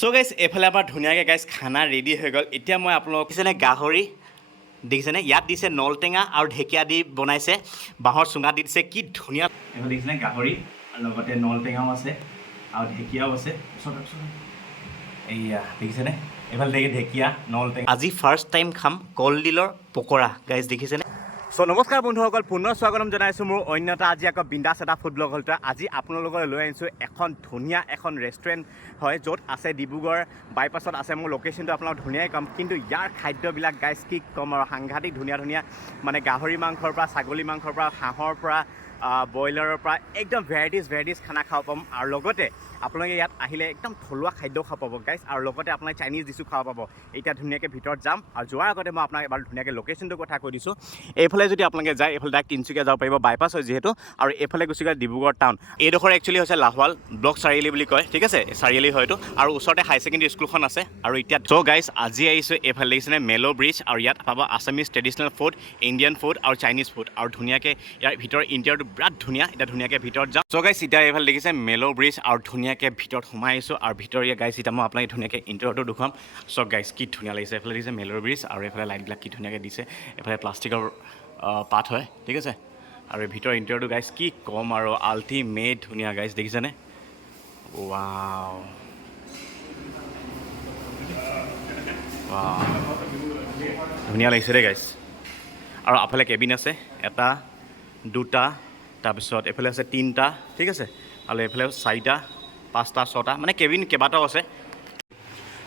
So guys এফালে আমাৰ ধুনীয়াকৈ গাইজ খানা ৰেডি হৈ গ'ল। এতিয়া মই আপোনালোকক দেখিছেনে গাহৰি দেখিছেনে, ইয়াত দিছে নলটেঙা আৰু ঢেকীয়া দি বনাইছে, বাঁহৰ চুঙা দি দিছে, কি ধুনীয়া। এইফালে দেখিছেনে গাহৰি আৰু লগতে নলটেঙাও আছে আৰু ঢেকীয়াও আছে। এইয়া দেখিছেনে, এইফালে দেখি ঢেকীয়া নলটেঙা। আজি ফাৰ্ষ্ট টাইম খাম কলডিলৰ পকৰা গাইজ দেখিছেনে। চ' নমস্কাৰ বন্ধুসকল, পুনৰ স্বাগতম জনাইছোঁ মোৰ অন্য এটা আজি আকৌ বিন্দাছ এটা ফুড ব্লগ হ'ল। আজি আপোনালোকৰ লৈ আহিছোঁ এখন ধুনীয়া এখন ৰেষ্টুৰেণ্ট হয়, য'ত আছে ডিব্ৰুগড় বাইপাছত আছে। মোৰ লোকেশ্যনটো আপোনালোক ধুনীয়াই ক'ম, কিন্তু ইয়াৰ খাদ্যবিলাক গাইজ কি ক'ম আৰু সাংঘাতিক ধুনীয়া ধুনীয়া, মানে গাহৰি মাংসৰ পৰা, ছাগলী মাংসৰ পৰা, হাঁহৰ পৰা, ব্ৰইলাৰৰ পৰা একদম ভেৰাইটিজ খানা খাব পাম। আৰু লগতে আপোনালোকে ইয়াত আহিলে একদম থলুৱা খাদ্যও খাব পাব গাইজ, আৰু লগতে আপোনাক চাইনিজ ডিছো খাব পাব। এতিয়া ধুনীয়াকৈ ভিতৰত যাম, আৰু যোৱাৰ আগতে মই আপোনাক এবাৰ ধুনীয়াকৈ লোকেশ্যনটোৰ কথা কৈ দিছোঁ। এইফালে যদি আপোনালোকে যায়, এইফালে ডাইৰেক্ট তিনিচুকীয়া যাব পাৰিব, বাইপাছ হয় যিহেতু, আৰু এইফালে গুচি গ'লে ডিব্ৰুগড় টাউন। এইডোখৰ একচুৱেলি হৈছে লাহোৱাল ব্লক চাৰিআলি বুলি কয়, ঠিক আছে, চাৰিআলি হয়তো, আৰু ওচৰতে হাই ছেকেণ্ডেৰী স্কুলখন আছে। আৰু এতিয়া চ' গাইজ আজি আহিছোঁ এইফালে দেখিছেনে মেলো ব্ৰিজ, আৰু ইয়াত পাব Assamese traditional food, Indian food আৰু চাইনিজ ফুড, আৰু ধুনীয়াকৈ ইয়াৰ ভিতৰৰ ইণ্টেৰিয়ৰটো বিৰাট ধুনীয়া। এতিয়া ধুনীয়াকৈ ভিতৰত যাম। চ' গাইজ এতিয়া এইফালে দেখিছে মেলো ব্ৰিজ, আৰু ধুনীয়াকৈ ভিতৰত সোমাই আহিছোঁ, আৰু ভিতৰীয়া গাইজ এতিয়া মই আপোনাক ধুনীয়াকৈ ইণ্টেৰিয়ৰটো দেখুৱাম। চ' গাইজ কি ধুনীয়া লাগিছে, এইফালে দেখিছে মেলো ব্ৰিজ, আৰু এইফালে লাইটবিলাক কি ধুনীয়াকৈ দিছে, এইফালে প্লাষ্টিকৰ পাত হয়, ঠিক আছে, আৰু ভিতৰৰ ইণ্টেৰিয়ৰটো গাইজ কি ক'ম আৰু আল্টিমেট ধুনীয়া গাইজ দেখিছেনে। ৱাও ধুনীয়া লাগিছে দেই গাইজ। আৰু এফালে কেবিন আছে, এটা দুটা, তাৰপিছত এইফালে আছে তিনিটা, ঠিক আছে, আৰু এইফালে 4টা 5টা 6টা, মানে কেবিন কেইবাটাও আছে।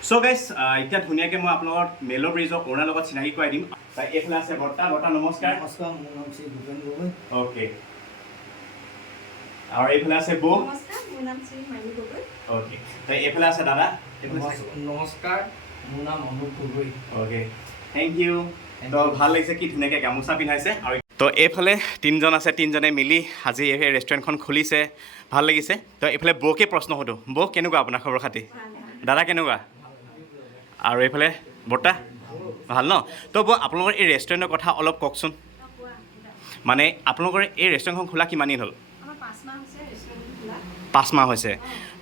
চ' গাইজ এতিয়া ধুনীয়াকৈ মই আপোনালোকৰ মেলো ব্ৰিজৰ অ'নাৰ লগত চিনাকি কৰাই দিম। এইফালে আছে বৰ্তা নমস্কাৰ। নমস্কাৰ, মোৰ নাম শ্ৰী ভূপেন গগৈ। অ'কে, আৰু এইফালে আছে বৌ। নমস্কাৰ, মোৰ নাম শ্ৰী মাইনী গগৈ। অ'কে, এইফালে আছে দাদা। নমস্কাৰ, মোৰ নাম Anup Gogoi. Okay, thank you. তো ভাল লাগিছে, কি ধুনীয়াকৈ গামোচা পিন্ধাইছে। আৰু তো এইফালে তিনিজন আছে, তিনিজনে মিলি আজি এই ৰেষ্টুৰেণ্টখন খুলিছে, ভাল লাগিছে। তো এইফালে বৌকে প্ৰশ্ন সোধোঁ, বৌ কেনেকুৱা আপোনাৰ খবৰ খাতি, দাদা কেনেকুৱা, আৰু এইফালে বৰ্তা ভাল ন। তো বৌ আপোনালোকৰ এই ৰেষ্টুৰেণ্টৰ কথা অলপ কওকচোন, মানে আপোনালোকৰ এই ৰেষ্টুৰেণ্টখন খোলা কিমান দিন হ'ল? 5 মাহ হৈছে।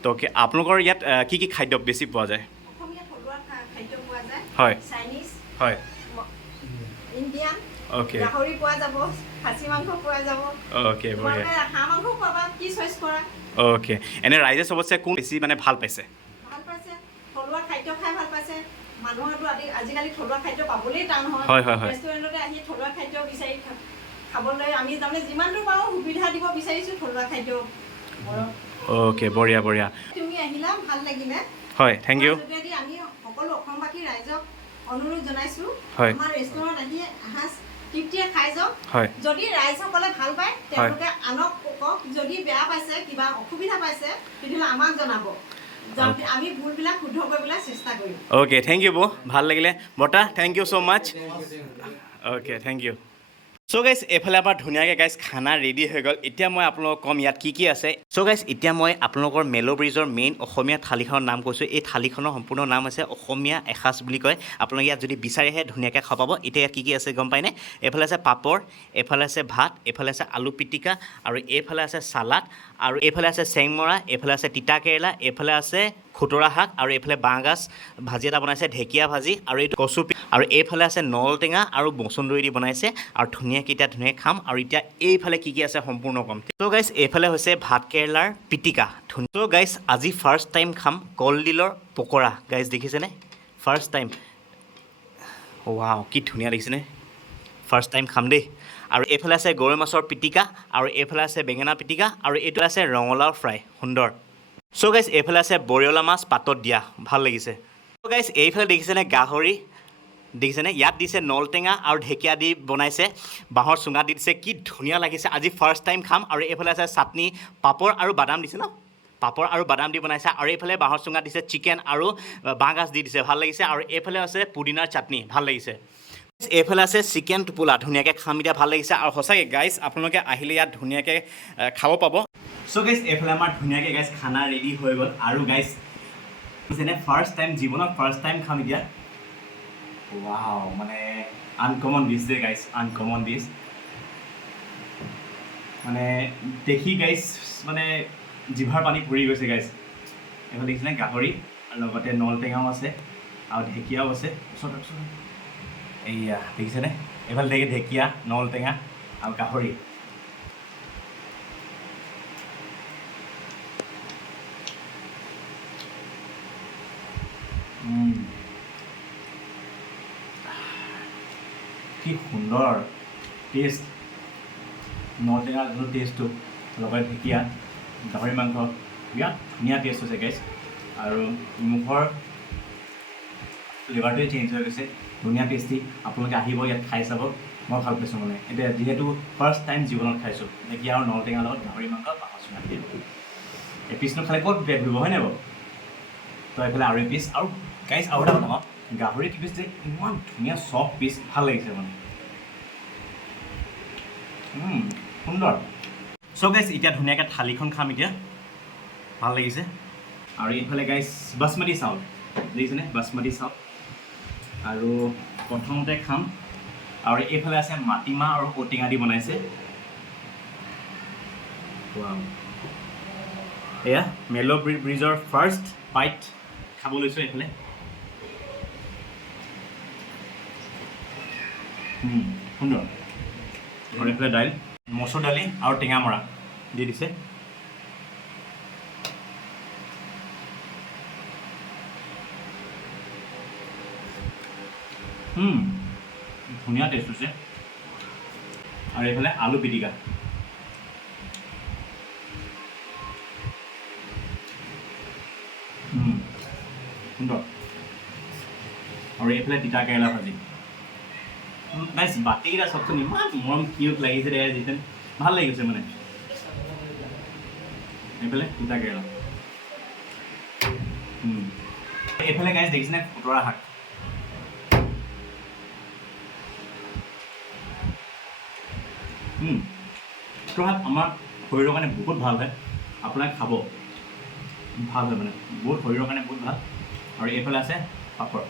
তো আপোনালোকৰ ইয়াত কি কি খাদ্য বেছি পোৱা যায়? অসমীয়া থলুৱা খাদ্য পোৱা যায়, হয়, চাইনিজ, হয়, ইণ্ডিয়ান, অ'কে, গাহৰি পোৱা যাব, খাচী মাংস পোৱা যাব, অ'কে, বঢ়িয়া, হাঁহ মাংস পাবা, কি চইচ কৰা। অ'কে, এনে ৰাইজে চবতছে কোন বেছি মানে ভাল পাইছে? ভাল পাইছে, থলুৱা খাদ্য খাই ভাল পাইছে। মানুহৰতো আজিকালি থলুৱা খাদ্য পাবলেই টান হয়। ৰেষ্টুৰেণ্টতে আহি থলুৱা খাদ্য বিচাৰি খাবলৈ আমি তাৰমানে যিমানটো পাৰোঁ সুবিধা দিব বিচাৰিছোঁ থলুৱা খাদ্য। অ'কে, বঢ়িয়া। তুমি আহিলা, ভাল লাগিলে। হয়, থেংক ইউ। যোগেদি আমি সকলো অসমবাসী ৰাইজক অনুৰোধ জনাইছোঁ, হয়, আমাৰ ৰেষ্টুৰেণ্টত আহি এসাঁজ তৃপ্তিৰে খাই যাওক। হয়, যদি ৰাইজসকলে ভাল পায় তেওঁলোকে আনক কওক, যদি বেয়া পাইছে, কিবা অসুবিধা পাইছে, তেতিয়াহ'লে আমাক জনাব, আমি ভুলবিলাক শুদ্ধ কৰিবলৈ চেষ্টা কৰিম। অ'কে, থেংক ইউ বৌ, ভাল লাগিলে। বৰ্তা thank you so' much. Okay, thank you. So' guys এইফালে আমাৰ ধুনীয়াকৈ গাইজ খানা ৰেডি হৈ গ'ল। এতিয়া মই আপোনালোকক ক'ম ইয়াত কি কি আছে। চ' গাইজ এতিয়া মই আপোনালোকৰ মেলো ব্ৰিজৰ মেইন অসমীয়া থালিখনৰ নাম কৈছোঁ। এই থালিখনৰ সম্পূৰ্ণ নাম হৈছে অসমীয়া এসাঁজ বুলি কয়। আপোনালোকে ইয়াত যদি বিচাৰেহে ধুনীয়াকৈ খাব পাব। এতিয়া ইয়াত কি কি আছে গম পায়নে? এইফালে আছে পাপৰ, এইফালে আছে ভাত, এইফালে আছে আলু পিটিকা, আৰু এইফালে আছে চালাড, আৰু এইফালে আছে চেংমৰা, এইফালে আছে তিতা কেৰেলা, এইফালে আছে খুতৰা শাক, আৰু এইফালে বাঁহগাজ ভাজি এটা বনাইছে, ঢেকীয়া ভাজি, আৰু এইটো কচু, আৰু এইফালে আছে নলটেঙা আৰু মচন্দৰী দি বনাইছে, আৰু ধুনীয়াকৈ এতিয়া ধুনীয়াকৈ খাম। আৰু এতিয়া এইফালে কি কি আছে সম্পূৰ্ণ কম। ত' গাইজ এইফালে হৈছে ভাত কেৰেলাৰ পিটিকা। ত' গাইজ আজি ফাৰ্ষ্ট টাইম খাম কলডিলৰ পকৰা। গাইজ দেখিছেনে, ফাৰ্ষ্ট টাইম। ৱাও, কি ধুনীয়া দেখিছেনে, ফাৰ্ষ্ট টাইম খাম দেই। আৰু এইফালে আছে গৰৈ মাছৰ পিটিকা, আৰু এইফালে আছে বেঙেনা পিটিকা, আৰু এইটো আছে ৰঙালাও ফ্ৰাই, সুন্দৰ। চ' গাইজ এইফালে আছে বৰিয়লা মাছ পাতত দিয়া, ভাল লাগিছে। চ' গাইজ এইফালে দেখিছেনে গাহৰি দেখিছেনে, ইয়াত দিছে নলটেঙা আৰু ঢেকীয়া দি বনাইছে, বাঁহৰ চুঙা দি দিছে, কি ধুনীয়া লাগিছে। আজি ফাৰ্ষ্ট টাইম খাম। আৰু এইফালে আছে চাটনি, পাপৰ আৰু বাদাম দিছে ন, পাপৰ আৰু বাদাম দি বনাইছে, আৰু এইফালে বাঁহৰ চুঙা দিছে, চিকেন আৰু বাঁহগাজ দি দিছে, ভাল লাগিছে। আৰু এইফালে আছে পুদিনাৰ চাটনি, ভাল লাগিছে। এইফালে আছে চিকেন টোপোলা, ধুনীয়াকৈ খাম এতিয়া, ভাল লাগিছে। আৰু সঁচাকৈ গাইজ আপোনালোকে আহিলে ইয়াত ধুনীয়াকৈ খাব পাব। চ' গাইজ এইফালে আমাৰ ধুনীয়াকৈ গাইজ খানা ৰেডি হৈ গ'ল। আৰু গাইজ যেনে ফাৰ্ষ্ট টাইম, জীৱনত ফাৰ্ষ্ট টাইম খাম এতিয়া। ৱাও, মানে আনকমন ডিছ দেই গাইজ, আনকমন ডিছ, মানে দেখি গাইজ মানে জিভাৰ পানী পৰি গৈছে গাইজ। এইফালে দেখিছেনে গাহৰি, লগতে নলটেঙাও আছে আৰু ঢেকীয়াও আছে ওচৰত ওচৰত এইয়া দেখিছেনে এইফালে দেখি ঢেকীয়া নলটেঙা আৰু গাহৰি কি সুন্দৰ টেষ্ট নলটেঙাৰ যোনটো টেষ্টটো লগত ঢেকীয়া গাহৰি মাংস বিৰাট ধুনীয়া টেষ্ট হৈছে গাইজ আৰু মুখৰ ফ্লেভাৰটোৱে চেঞ্জ হৈ গৈছে ধুনীয়া টেষ্টি আপোনালোকে আহিব ইয়াত খাই চাব মই ভাল পাইছোঁ মানে এতিয়া যিহেতু ফাৰ্ষ্ট টাইম জীৱনত খাইছোঁ ঢেকীয়া আৰু নলটেঙাৰ লগত গাহৰি মাংস পাহচুঙা দিয়ে এপিচনো খালে ক'ত পেট ভৰিব হয় নাই বাৰু তো এইফালে আৰু এপিচ আৰু গাইজ আৰু এটা কথা গাহৰি পিচ যে ইমান ধুনীয়া চফ্ট পিচ ভাল লাগিছে মানে সুন্দৰ চ' গাইজ এতিয়া ধুনীয়াকৈ থালিখন খাম এতিয়া ভাল লাগিছে আৰু এইফালে গাইজ বাচমতি চাউল দেখিছেনে বাচমতি চাউল আৰু প্ৰথমতে খাম আৰু এইফালে আছে মাটিমাহ আৰু ঔটেঙা দি বনাইছে এয়া মেলো ব্ৰিজৰ ফাৰ্ষ্ট বাইট খাব লৈছোঁ এইফালে সুন্দৰ আৰু এইফালে দাইল মচুৰ দালি আৰু টেঙা মৰা দি দিছে ধুনীয়া টেষ্ট হৈছে আৰু এইফালে আলু পিটিকা সুন্দৰ আৰু এইফালে তিতা কেৰেলা ভাজি গাইজ বাকীকেইটা চবচোন ইমান মৰম কিউট লাগিছে দে যিহেতু ভাল লাগিছে মানে এইফালে তিতা কেৰেলা এইফালে গাইজ দেখিছেনে খুতৰা শাক খুতৰা শাক আমাৰ শৰীৰৰ কাৰণে বহুত ভাল হয় আপোনাক খাব ভাল হয় মানে বহুত শৰীৰৰ কাৰণে বহুত ভাল আৰু এইফালে আছে পাপৰ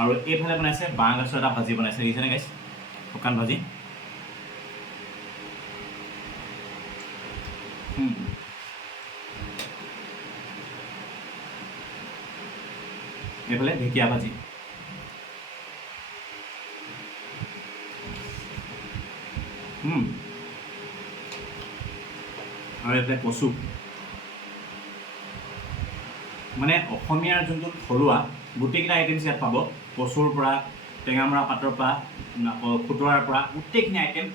আৰু এইফালে বনাইছে বাঁহ গাজৰ এটা ভাজি বনাইছে দেখিছেনে গাইজ শুকান ভাজি এইফালে ঢেকীয়া ভাজি আৰু এইফালে কচু মানে অসমীয়াৰ যোনটো থলুৱা গোটেইকেইটা আইটেমছ ইয়াত পাব কচুৰ পৰা টেঙামৰা পাতৰ পৰা আকৌ খুতৰাৰ পৰা গোটেইখিনি আইটেম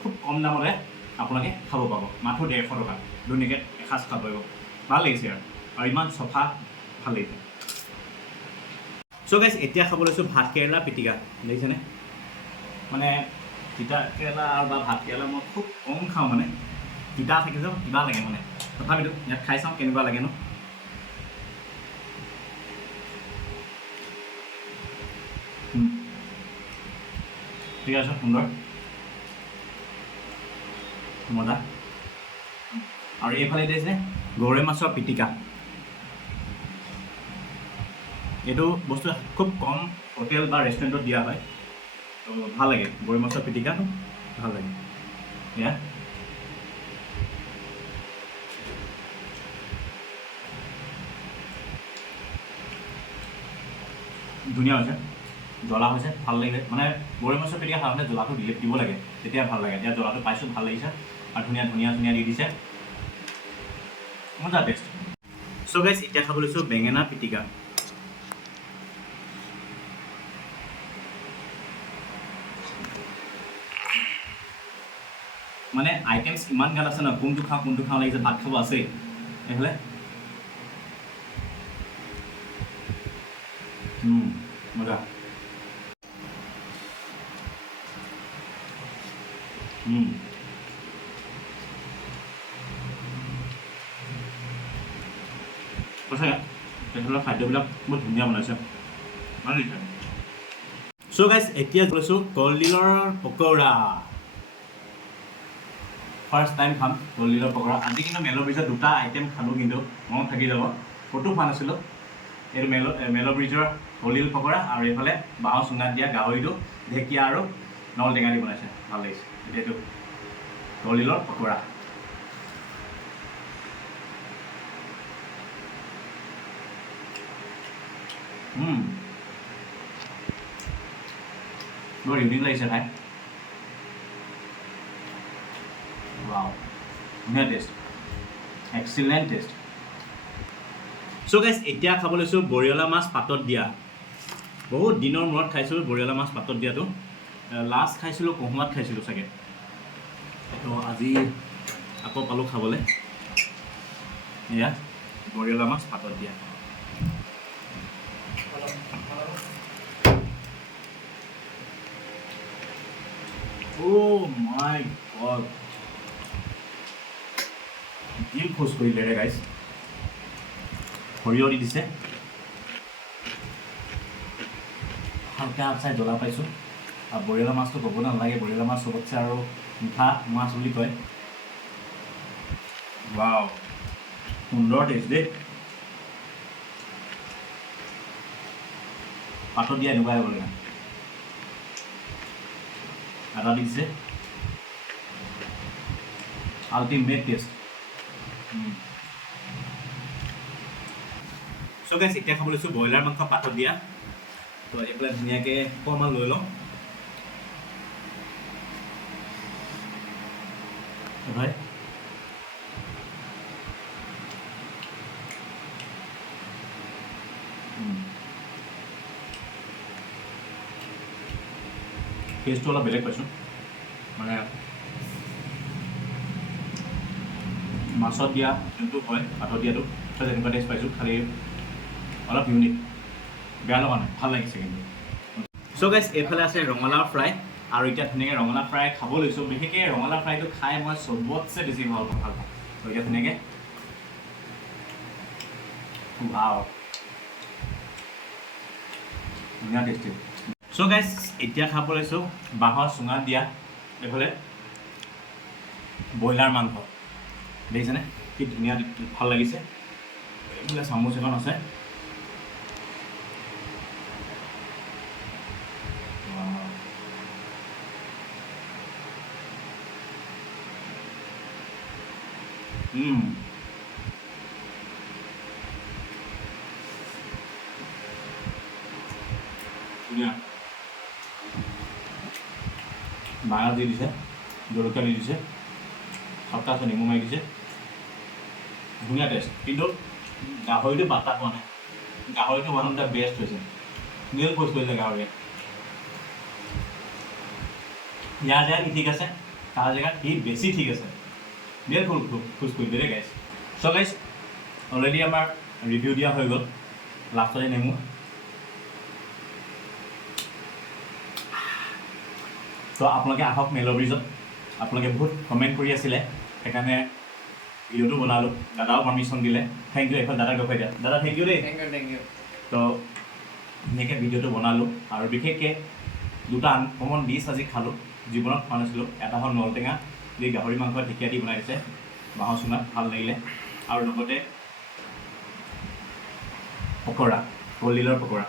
খুব কম দামতে আপোনালোকে খাব পাব মাথো 150 টকা ধুনীয়াকৈ এসাঁজ খাব পাৰিব ভাল লাগিছে আৰু ইমান চফা ভাল লাগিছে চ' গাইজ এতিয়া খাব লৈছোঁ ভাত কেৰেলা পিটিকা দেখিছেনে মানে তিতা কেৰেলা বা ভাত কেৰেলা মই খুব কম খাওঁ মানে তিতা থাকে যে কিবা লাগে মানে তথাপিতো ইয়াত খাই চাওঁ কেনেকুৱা লাগে ন ঠিক আছে সুন্দৰ মজা আৰু এইফালে দিছে গৰৈ মাছৰ পিটিকা এইটো বস্তু খুব কম হোটেল বা ৰেষ্টুৰেণ্টত দিয়া হয় তো ভাল লাগে গৰৈ মাছৰ পিটিকাটো ভাল লাগে এয়া ধুনীয়া হৈছে জ্বলা হৈছে ভাল লাগিলে মানে গৰৈ মাছৰ পিটিকা সাধাৰণতে জ্বলাটো দিব লাগে তেতিয়া ভাল লাগে এতিয়া জ্বলাটো পাইছোঁ ভাল লাগিছে আৰু ধুনীয়া দি দিছে মজা টেষ্ট চ' গাইজ এতিয়া খাব লৈছোঁ বেঙেনা পিটিকা মানে আইটেমছ ইমান গাল আছে ন কোনটো খাওঁ লাগিছে ভাত খাব আছেই এইফালে মজা সঁচাকৈ তেখেতৰ খাদ্যবিলাক বহুত ধুনীয়া বনাইছে ভাল লাগিছে চ' গাইজ এতিয়া গৈছোঁ কলডিলৰ পকৌৰা ফাৰ্ষ্ট টাইম খাম কলডিলৰ পকৰা আজি কিন্তু মেলো ব্ৰিজৰ দুটা আইটেম খালোঁ কিন্তু মনত থাকি যাব ক'তো খোৱা নাছিলোঁ এইটো মেলো ব্ৰিজৰ কলডিল পকৰা আৰু এইফালে বাঁহৰ চুঙাত দিয়া গাহৰিটো ঢেকীয়া আৰু নল টেঙা দি বনাইছে ভাল লাগিছে এতিয়া এইটো কলিলৰ পকৰা বৰ ইউনিক লাগিছে খাই ৱাও ধুনীয়া টেষ্ট এক্সিলেণ্ট টেষ্ট চ' গাইজ এতিয়া খাব লৈছোঁ বৰিয়লা মাছ পাতত দিয়া বহুত দিনৰ মূৰত খাইছোঁ বৰিয়লা মাছ পাতত দিয়াটো লাষ্ট খাইছিলোঁ কহুমাত খাইছিলোঁ চাগে তো আজি আকৌ পালোঁ খাবলৈ এয়া বৰিয়লা মাছ পাতত দিয়া Oh my god দিল খোজ কৰিলে ৰে গাইজ সৰিয়হ দি দিছে হালকা আপচাই জ্বলা পাইছোঁ আৰু বৰিয়লা মাছটো ক'ব নালাগে বৰিয়লা মাছ চবতছে আৰু মিঠা মাছ বুলি কয় ৱাও সুন্দৰ টেষ্ট দেই পাতত দিয়া এনেকুৱাই হ'ব লাগে আদা দিছে আল্টিমেট টেষ্ট চ' গাইজ এতিয়া খাব লৈছোঁ ব্ৰইলাৰ মাংস পাতত দিয়া তো এইফালে ধুনীয়াকৈ অকণমান লৈ লওঁ হয় টেষ্টটো অলপ বেলেগ পাইছোঁ মানে মাছত দিয়া যোনটো হয় পাতত দিয়াটো তেনেকুৱা টেষ্ট পাইছোঁ খালি অলপ ইউনিক বেয়া লগা নাই ভাল লাগিছে কিন্তু চ' গাইজ এইফালে আছে ৰঙালাও ফ্ৰাই আৰু এতিয়া ধুনীয়াকৈ ৰঙালাও ফ্ৰাই খাব লৈছোঁ বিশেষকৈ ৰঙালাও ফ্ৰাইটো খাই মই চবতছে বেছি ভাল পাওঁ তো এতিয়া ধুনীয়াকৈ ৱাও ধুনীয়া টেষ্টি চ' গাইজ এতিয়া খাব লৈছোঁ বাঁহৰ চুঙাত দিয়া এইফালে ব্ৰইলাৰ মাংস দেখিছেনে কি ধুনীয়া ভাল লাগিছে এইফালে চামুচ এখন আছে ধুনীয়া মাছ দি দিছে জলকীয়া দি দিছে সপ্তাহ আছে নেমু মাৰি দিছে ধুনীয়া টেষ্ট কিন্তু গাহৰিটো বাটা পোৱা নাই গাহৰিটো ওৱান অফ দ্য বেষ্ট হৈছে নীল খোজ কৰিছে গাহৰিয়ে ইয়াৰ জেগাত কি ঠিক আছে তাৰ জেগাত সি বেছি ঠিক আছে নীল খোজ কৰি দিলে গাইজ চ' গাইজ অলৰেডি আমাৰ ৰিভিউ দিয়া হৈ গ'ল লাষ্টতে নেমু তো আপোনালোকে আহক মেল' ব্ৰিজত আপোনালোকে বহুত কমেণ্ট কৰি আছিলে সেইকাৰণে ভিডিঅ'টো বনালোঁ দাদাও পাৰ্মিশ্যন দিলে থেংক ইউ এইফালে দাদাক দেখুৱাই দিয়া দাদা থেংক ইউ দেই থেংক ইউ তো ধুনীয়াকৈ ভিডিঅ'টো বনালোঁ আৰু বিশেষকৈ দুটা আনকমন ডিছ আজি খালোঁ জীৱনত খোৱা নাছিলোঁ এটা হ'ল নল টেঙা যি গাহৰি মাংস ঢেকীয়া দি বনাই দিছে বাঁহৰ চুঙাত ভাল লাগিলে আৰু লগতে পকৰা কলডিলৰ পকৰা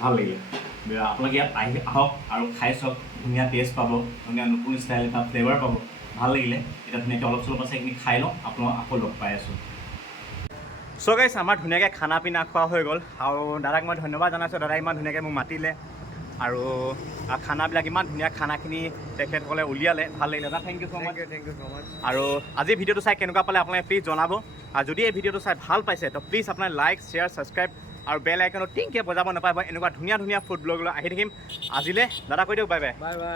ভাল লাগিলে আপোনালোকে ইয়াত আহক আৰু খাই চাওক ধুনীয়া টেষ্ট পাব ধুনীয়া নতুন ষ্টাইল এটা ফ্লেভাৰ পাব ভাল লাগিলে এতিয়া ধুনীয়াকৈ অলপ চলপ আছে এইখিনি খাই লওঁ আপোনাক আকৌ লগ পাই আছোঁ চ' গাইজ আমাৰ ধুনীয়াকৈ খানা পিনা খোৱা হৈ গ'ল আৰু দাদাক মই ধন্যবাদ জনাইছোঁ দাদাই ইমান ধুনীয়াকৈ মোক মাতিলে আৰু খানাবিলাক ইমান ধুনীয়া খানাখিনি তেখেতসকলে উলিয়ালে ভাল লাগিলে দাদা থেংক ইউ ছ' মাছ আৰু আজি ভিডিঅ'টো চাই কেনেকুৱা পালে আপোনালোকে প্লিজ জনাব আৰু যদি এই ভিডিঅ'টো চাই ভাল পাইছে তো প্লিজ আপোনাৰ লাইক শ্বেয়াৰ ছাবস্ক্ৰাইব আৰু বেল আইকনত টিংকৈ বজাব নাপাব এনেকুৱা ধুনীয়া ধুনীয়া ফুড ব্লগলৈ আহি থাকিম আজিলৈ দাদা কৈ দিয়ক বাই বাই বাই বাই